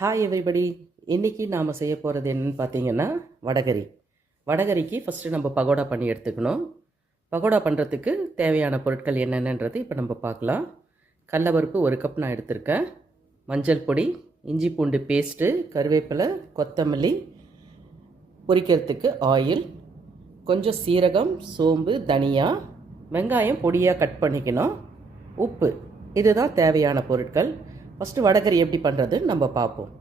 Hi everybody. இன்றைக்கி நாம் செய்ய போகிறது என்னென்னு பார்த்தீங்கன்னா வடகரி. வடகரிக்கு ஃபஸ்ட்டு நம்ம பகோடா பண்ணி எடுத்துக்கணும். பகோடா பண்ணுறதுக்கு தேவையான பொருட்கள் என்னென்னன்றது இப்போ நம்ம பார்க்கலாம். கடலப்பருப்பு 1 கப் நான் எடுத்திருக்கேன். மஞ்சள் பொடி, இஞ்சி பூண்டு பேஸ்ட்டு, கருவேப்பிலை, கொத்தமல்லி, பொரிக்கிறதுக்கு ஆயில், கொஞ்சம் சீரகம், சோம்பு, தனியா, வெங்காயம் பொடியாக கட் பண்ணிக்கணும், உப்பு. இதுதான் தேவையான பொருட்கள். ஃபஸ்ட்டு வடகரி எப்படி பண்ணுறது நம்ம பார்ப்போம்.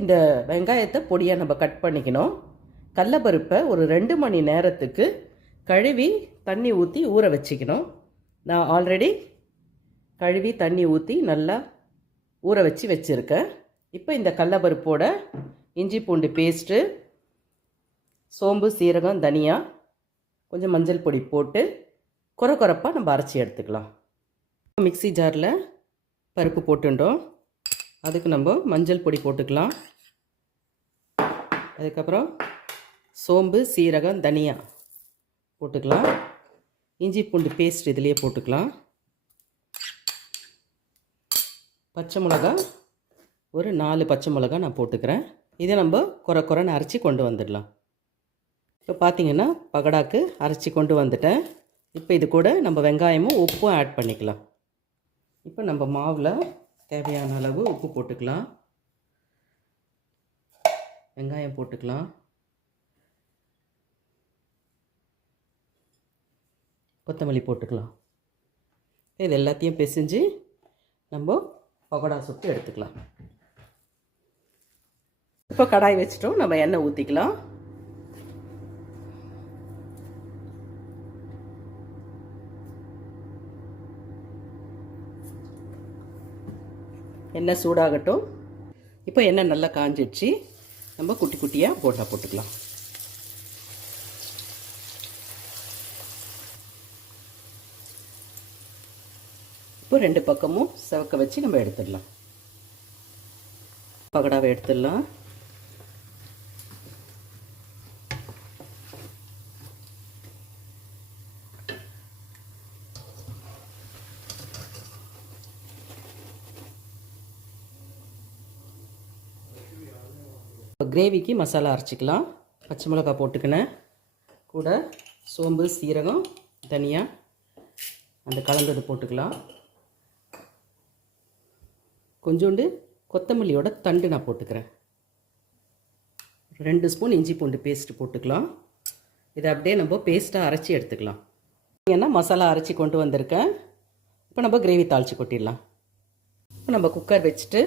இந்த வெங்காயத்தை பொடியாக நம்ம கட் பண்ணிக்கணும். கடலப்பருப்பை ஒரு 2 மணி நேரத்துக்கு கழுவி தண்ணி ஊற்றி ஊற வச்சுக்கணும். நான் ஆல்ரெடி கழுவி தண்ணி ஊற்றி நல்லா ஊற வச்சுருக்கேன். இப்போ இந்த கடலப்பருப்போட இஞ்சி பூண்டு பேஸ்ட்டு, சோம்பு, சீரகம், தனியா, கொஞ்சம் மஞ்சள் பொடி போட்டு கொரப்பாக நம்ம அரைச்சி எடுத்துக்கலாம். மிக்ஸி ஜாரில் பருப்பு போட்டுட்டோம். அதுக்கு நம்ம மஞ்சள் பொடி போட்டுக்கலாம். அதுக்கப்புறம் சோம்பு, சீரகம், தனியா போட்டுக்கலாம். இஞ்சி பூண்டு பேஸ்ட் இதிலே போட்டுக்கலாம். பச்சை மிளகா ஒரு 4 பச்சை மிளகா நான் போட்டுக்கிறேன். இதை நம்ம கொரன்னு அரைச்சி கொண்டு வந்துடலாம். இப்போ பார்த்திங்கன்னா பகடாக்கு அரைச்சி கொண்டு வந்துட்டேன். இப்போ இது கூட நம்ம வெங்காயமும் உப்பும் ஆட் பண்ணிக்கலாம். இப்போ நம்ம மாவில் தேவையான அளவு உப்பு போட்டுக்கலாம். வெங்காயம் போட்டுக்கலாம். கொத்தமல்லி போட்டுக்கலாம். இது எல்லாத்தையும் பிசைஞ்சு நம்ம பகோடா சுட்டு எடுத்துக்கலாம். இப்போ கடாய் வச்சிட்டோம். நம்ம எண்ணெய் ஊற்றிக்கலாம். எண்ணெய் சூடாகட்டும். இப்போ எண்ணெய் நல்லா காஞ்சிடுச்சு. நம்ம குட்டி குட்டியாக போட்டுக்கலாம். இப்போ 2 பக்கமும் செவக்க வச்சு நம்ம எடுத்துடலாம். பகடாவை எடுத்துடலாம். கிரேவிக்கு மசாலா அரைச்சிக்கலாம். பச்சை மிளகாய் போட்டுக்கினேன். கூட சோம்பு, சீரகம், தனியா அந்த கலந்தது போட்டுக்கலாம். கொஞ்சோண்டு கொத்தமல்லியோட தண்டு நான் போட்டுக்கிறேன். 2 ஸ்பூன் இஞ்சி பூண்டு பேஸ்ட்டு போட்டுக்கலாம். இதை அப்படியே நம்ம பேஸ்ட்டாக அரைச்சி எடுத்துக்கலாம். ஏன்னா மசாலா அரைச்சி கொண்டு வந்திருக்கேன். இப்போ நம்ம கிரேவி தாளித்து கொட்டிடலாம். இப்போ நம்ம குக்கர் வச்சுட்டு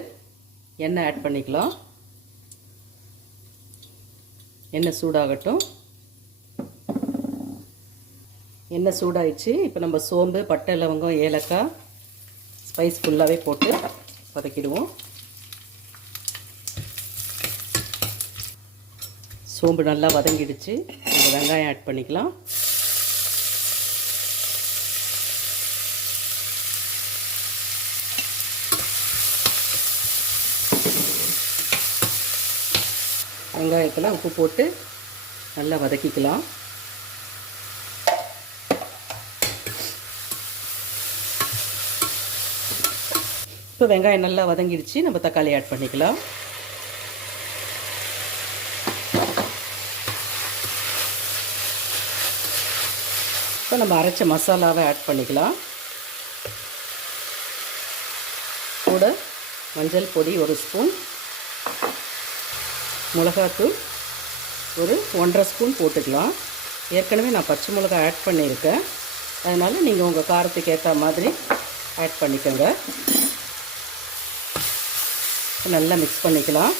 எண்ணெய் ஆட் பண்ணிக்கலாம். எண்ணெய் சூடாகட்டும். எண்ணெய் சூடாகிடுச்சு. இப்போ நம்ம சோம்பு, பட்டை, லவங்கம், ஏலக்காய் ஸ்பைஸ் ஃபுல்லாகவே போட்டு வதக்கிடுவோம். சோம்பு நல்லா வதங்கிடுச்சு. நம்ம வெங்காயம் ஆட் பண்ணிக்கலாம். வெங்காயத்தில் உப்பு போட்டு நல்லா வதக்கிக்கலாம். இப்போ வெங்காயம் நல்லா வதங்கிடுச்சு. நம்ம தக்காளி ஆட் பண்ணிக்கலாம். இப்போ நம்ம அரைச்ச மசாலாவை ஆட் பண்ணிக்கலாம். கூட மஞ்சள் பொடி 1 ஸ்பூன், மிளகாத்தூள் ஒரு 1.5 ஸ்பூன் போட்டுக்கலாம். ஏற்கனவே நான் பச்சை மிளகாய் ஆட் பண்ணியிருக்கேன். அதனால் நீங்கள் உங்கள் காரத்துக்கு ஏற்ற மாதிரி ஆட் பண்ணிக்கோங்க. நல்லா மிக்ஸ் பண்ணிக்கலாம்.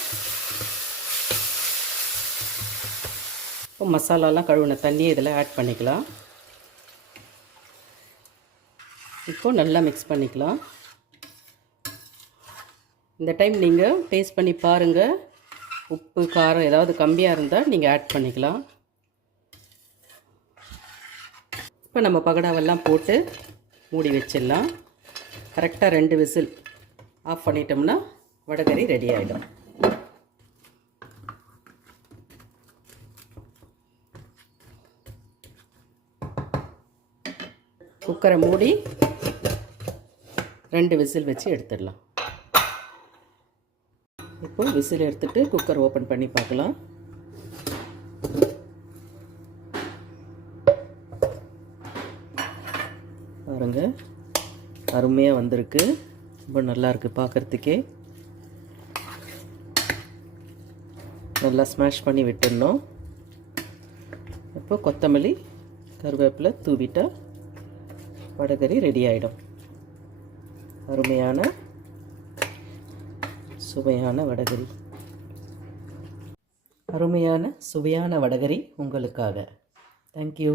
இப்போ மசாலாலாம் கழுவின தண்ணியை இதில் ஆட் பண்ணிக்கலாம். இப்போது நல்லா மிக்ஸ் பண்ணிக்கலாம். இந்த டைம் நீங்கள் டேஸ்ட் பண்ணி பாருங்கள். உப்பு, காரம் ஏதாவது கம்மியாக இருந்தால் நீங்கள் ஆட் பண்ணிக்கலாம். இப்போ நம்ம பகடாவெல்லாம் போட்டு மூடி வச்சிடலாம். கரெக்டாக 2 விசில் ஆஃப் பண்ணிட்டோம்னா வடகரி ரெடி ஆகிடும். குக்கரை மூடி 2 விசில் வச்சு எடுத்துடலாம். இப்போ விசில் எடுத்துட்டு குக்கர் ஓப்பன் பண்ணி பார்க்கலாம். பாருங்க, அருமையாக வந்திருக்கு. ரொம்ப நல்லா இருக்குது பார்க்குறதுக்கே. நல்லா ஸ்மாஷ் பண்ணி விட்டுடணும். இப்போ கொத்தமல்லி கருவேப்பிலை தூவிட்டா வடகறி ரெடி ஆகிடும். அருமையான சுவையான வடகறி, அருமையான சுவையான வடகறி உங்களுக்காக. தேங்க்யூ.